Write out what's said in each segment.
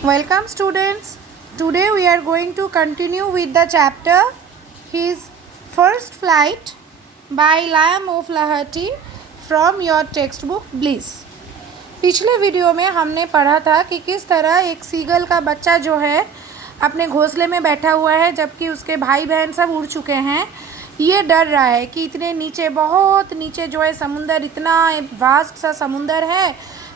Welcome students. Today we are going to continue with the chapter His First Flight by Liam O'Flaherty from your textbook Bliss. पिछले video में हमने पढ़ा था कि किस तरह एक सीगल का बच्चा जो है अपने घोंसले में बैठा हुआ है जबकि उसके भाई बहन सब उड़ चुके हैं। ये डर रहा है कि इतने नीचे, बहुत नीचे जो है समुंदर, इतना वास्ट सा समुंदर है,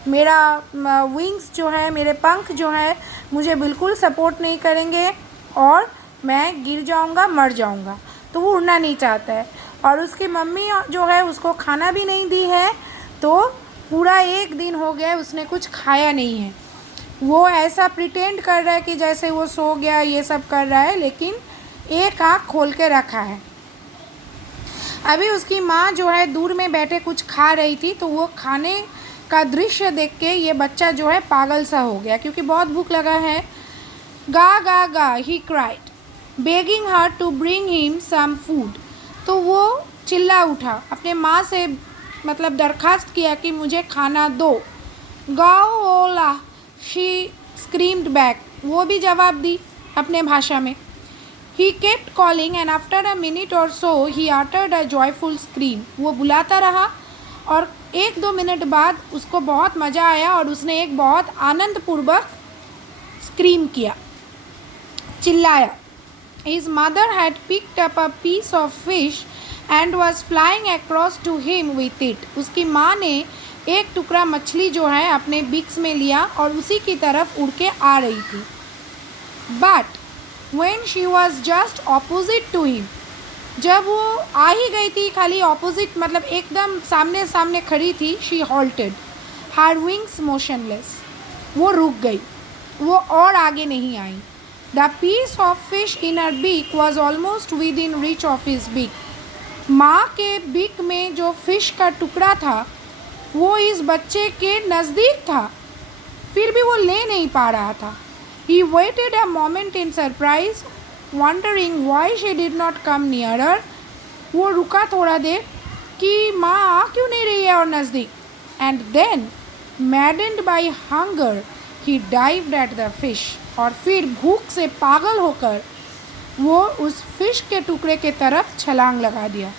मेरा विंग्स जो है, मेरे पंख जो है मुझे बिल्कुल सपोर्ट नहीं करेंगे और मैं गिर जाऊंगा, मर जाऊंगा। तो वो उड़ना नहीं चाहता है और उसकी मम्मी जो है उसको खाना भी नहीं दी है। तो पूरा एक दिन हो गया उसने कुछ खाया नहीं है। वो ऐसा प्रिटेंड कर रहा है कि जैसे वो सो गया, ये सब कर रहा है, लेकिन एक आँख खोल के रखा है। अभी उसकी माँ जो है दूर में बैठे कुछ खा रही थी, तो वो खाने का दृश्य देख के ये बच्चा जो है पागल सा हो गया क्योंकि बहुत भूख लगा है। Ga ga ga he cried, begging her to bring him some food. तो वो चिल्ला उठा, अपने माँ से मतलब दरखास्त किया कि मुझे खाना दो। गाओ ओला, शी स्क्रीम्ड बैक, वो भी जवाब दी अपने भाषा में। He kept calling and after a minute or so he uttered a joyful scream. वो बुलाता रहा और 1-2 मिनट बाद उसको बहुत मज़ा आया और उसने एक बहुत आनंदपूर्वक स्क्रीम किया, चिल्लाया। His mother had picked up a piece of fish and was flying across to him with it. उसकी माँ ने एक टुकड़ा मछली जो है अपने बिक्स में लिया और उसी की तरफ उड़ के आ रही थी। But when she was just opposite to him, जब वो आ ही गई थी, खाली ऑपोजिट मतलब एकदम सामने सामने खड़ी थी, she halted, her wings motionless, वो रुक गई, वो और आगे नहीं आई। The piece of fish in her beak was almost within reach of his beak. माँ के बिक में जो फिश का टुकड़ा था वो इस बच्चे के नज़दीक था, फिर भी वो ले नहीं पा रहा था। He waited a moment in surprise, wondering why she did not come nearer. वो रुका थोड़ा देर कि माँ आ क्यों नहीं रही है और नज़दीक। And then, maddened by hunger, he dived at the fish. और फिर भूख से पागल होकर वो उस फिश के टुकड़े के तरफ छलांग लगा दिया।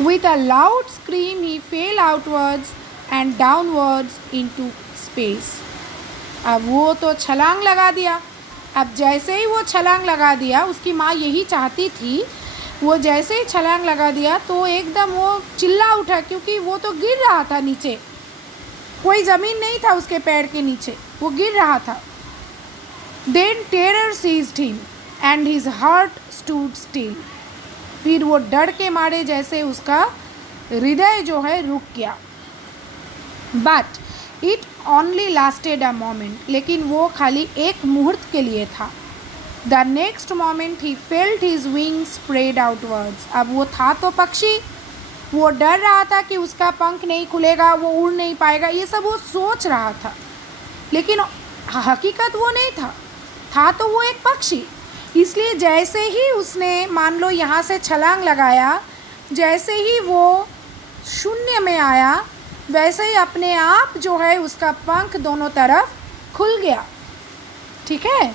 With a loud scream, he fell outwards and downwards into space. अब वो तो छलांग लगा दिया। अब जैसे ही वो छलांग लगा दिया, उसकी माँ यही चाहती थी, वो जैसे ही छलांग लगा दिया तो एकदम वो चिल्ला उठा क्योंकि वो तो गिर रहा था नीचे, कोई ज़मीन नहीं था उसके पैर के नीचे, वो गिर रहा था। Then terror seized him and his heart stood still. फिर वो डर के मारे जैसे उसका हृदय जो है रुक गया। But it only lasted a moment. लेकिन वो खाली एक मुहूर्त के लिए था। The next moment he felt his wings spread outwards. अब वो था तो पक्षी, वो डर रहा था कि उसका पंख नहीं खुलेगा, वो उड़ नहीं पाएगा, ये सब वो सोच रहा था, लेकिन हकीकत वो नहीं था तो वो एक पक्षी। इसलिए जैसे ही उसने मान लो यहाँ से छलांग लगाया, जैसे ही वो शून्य में आया, वैसे ही अपने आप जो है उसका पंख दोनों तरफ खुल गया। ठीक है।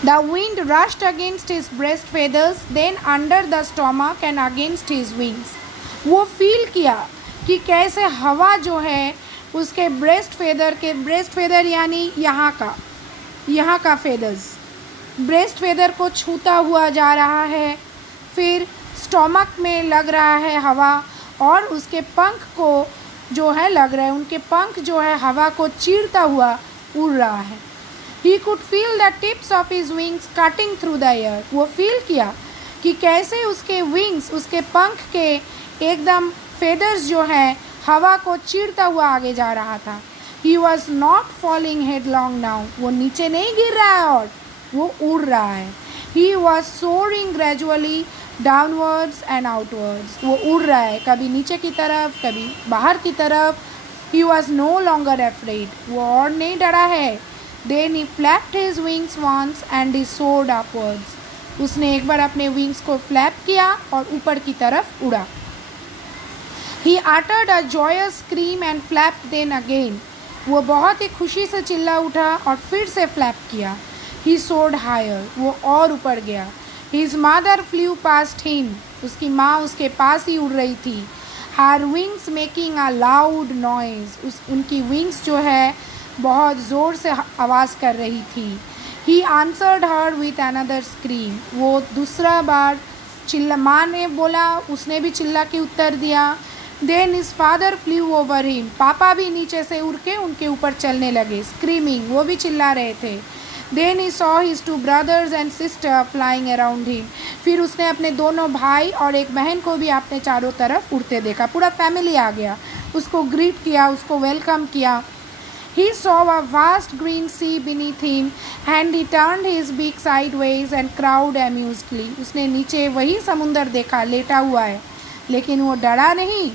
The wind rushed against his breast feathers, then under the stomach and against his wings. वो फील किया कि कैसे हवा जो है उसके ब्रेस्ट फेदर यानी यहाँ का फेदर्स, ब्रेस्ट फेदर को छूता हुआ जा रहा है, फिर स्टोमक में लग रहा है हवा और उसके पंख को जो है लग रहा है, उनके पंख जो है हवा को चीरता हुआ उड़ रहा है। He could feel the tips of his wings cutting through the air. वो फील किया कि कैसे उसके विंग्स, उसके पंख के एकदम फेदर्स जो है हवा को चीरता हुआ आगे जा रहा था। He was not falling headlong now. वो नीचे नहीं गिर रहा है और वो उड़ रहा है। He was soaring gradually downwards and outwards. वो उड़ रहा है, कभी नीचे की तरफ, कभी बाहर की तरफ। He was no longer afraid. वो और नहीं डरा है। Then he flapped his wings once and he soared upwards. उसने एक बार अपने विंग्स को फ्लैप किया और ऊपर की तरफ उड़ा। He uttered a joyous scream and flapped then again. वो बहुत ही खुशी से चिल्ला उठा और फिर से फ्लैप किया। ही सोर्ड हायर, वो और ऊपर गया। His mother flu past him, उसकी माँ उसके पास ही उड़ रही थी। हर wings making a loud noise, उनकी विंग्स जो है बहुत ज़ोर से आवाज़ कर रही थी। He answered her with another scream, वो दूसरा बार चिल्ला, माँ ने बोला, उसने भी चिल्ला के उत्तर दिया। Then his father flew over him, पापा भी नीचे से उड़ के उनके ऊपर चलने लगे, स्क्रीमिंग, वो भी चिल्ला रहे थे। Then he saw his two brothers and sister flying around him, फिर उसने अपने दोनों भाई और एक बहन को भी अपने चारों तरफ उड़ते देखा। पूरा फैमिली आ गया, उसको ग्रीट किया, उसको वेलकम किया। He saw a vast green sea beneath him and he turned his beak sideways and crowed amusedly. उसने नीचे वही समुंदर देखा, लेटा हुआ है, लेकिन वो डरा नहीं,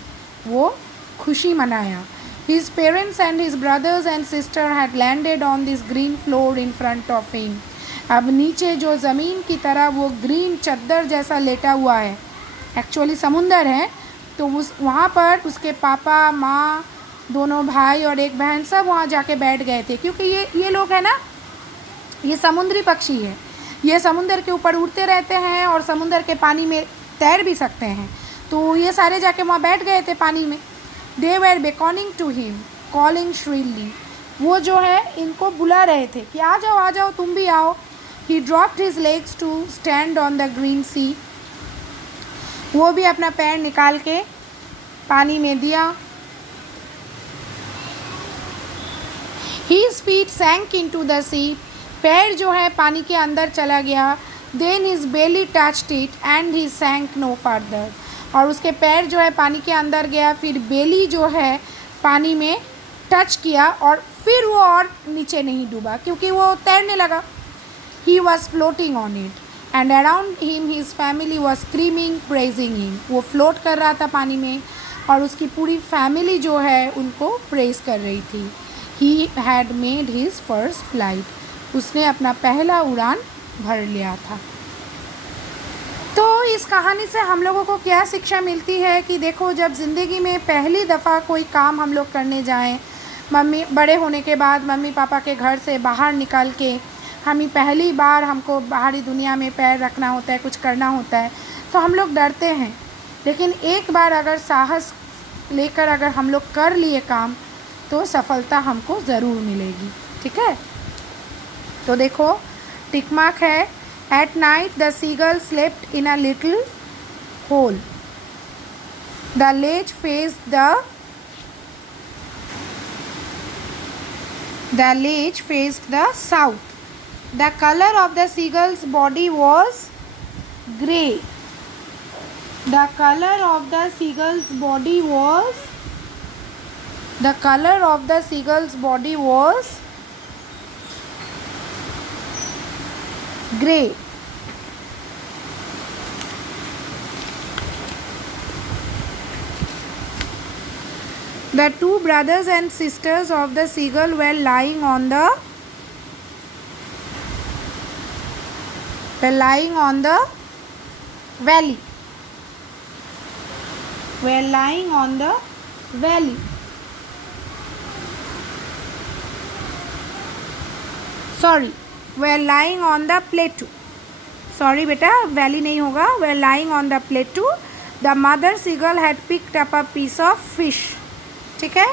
वो खुशी मनाया। His parents and his brothers and sister had landed on this green floor in front of him. अब नीचे जो ज़मीन की तरह वो ग्रीन चद्दर जैसा लेटा हुआ है, एक्चुअली समुंदर है, तो उस वहाँ पर उसके पापा, माँ, दोनों भाई और एक बहन सब वहाँ जाके बैठ गए थे, क्योंकि ये लोग है ना, ये समुद्री पक्षी है, ये समुंदर के ऊपर उड़ते रहते हैं और समुंदर के पानी में तैर भी सकते हैं, तो ये सारे जाके वहाँ बैठ गए थे पानी में। They were beckoning to him calling shrilly, वो जो है इनको बुला रहे थे कि आ जाओ तुम भी आओ। ही dropped his legs to stand on the green sea, वो भी अपना पैर निकाल के पानी में दिया। His feet sank into the sea, पैर जो है पानी के अंदर चला गया। Then his belly touched it and he sank no further, और उसके पैर जो है पानी के अंदर गया, फिर बेली जो है पानी में टच किया और फिर वो और नीचे नहीं डूबा, क्योंकि वो तैरने लगा। He was floating on it and around him his family was screaming praising him, वो फ्लोट कर रहा था पानी में और उसकी पूरी फैमिली जो है उनको प्रेज कर रही थी। He had made his first flight, उसने अपना पहला उड़ान भर लिया था। तो इस कहानी से हम लोगों को क्या शिक्षा मिलती है कि देखो, जब ज़िंदगी में पहली दफ़ा कोई काम हम लोग करने जाएं, बड़े होने के बाद मम्मी पापा के घर से बाहर निकल के हमें पहली बार हमको बाहरी दुनिया में पैर रखना होता है, कुछ करना होता है, तो हम लोग डरते हैं, लेकिन एक बार अगर साहस लेकर अगर हम लोग कर लिए काम, तो सफलता हमको ज़रूर मिलेगी। ठीक है, तो देखो टिक मार्क है। At night the seagull slept in a little hole, the ledge faced the south, the colour of the seagull's body was grey, the colour of the seagull's body was The color of the seagull's body was grey. The two brothers and sisters of the seagull were lying on the valley. We're lying on the plateau. Sorry बेटा, valley नहीं होगा, we're lying on the plateau. The mother seagull had picked up a piece of fish. ठीक है,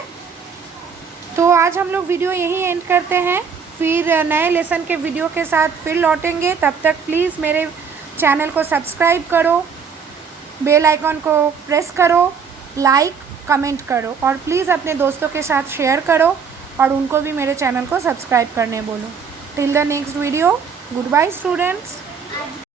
तो आज हम लोग video यहीं एंड करते हैं, फिर नए लेसन के वीडियो के साथ फिर लौटेंगे। तब तक प्लीज़ मेरे चैनल को सब्सक्राइब करो, बेल आइकॉन को प्रेस करो, लाइक कमेंट करो और प्लीज़ अपने दोस्तों के साथ शेयर करो और उनको भी मेरे चैनल को सब्सक्राइब करने बोलो। Till the next video, goodbye students.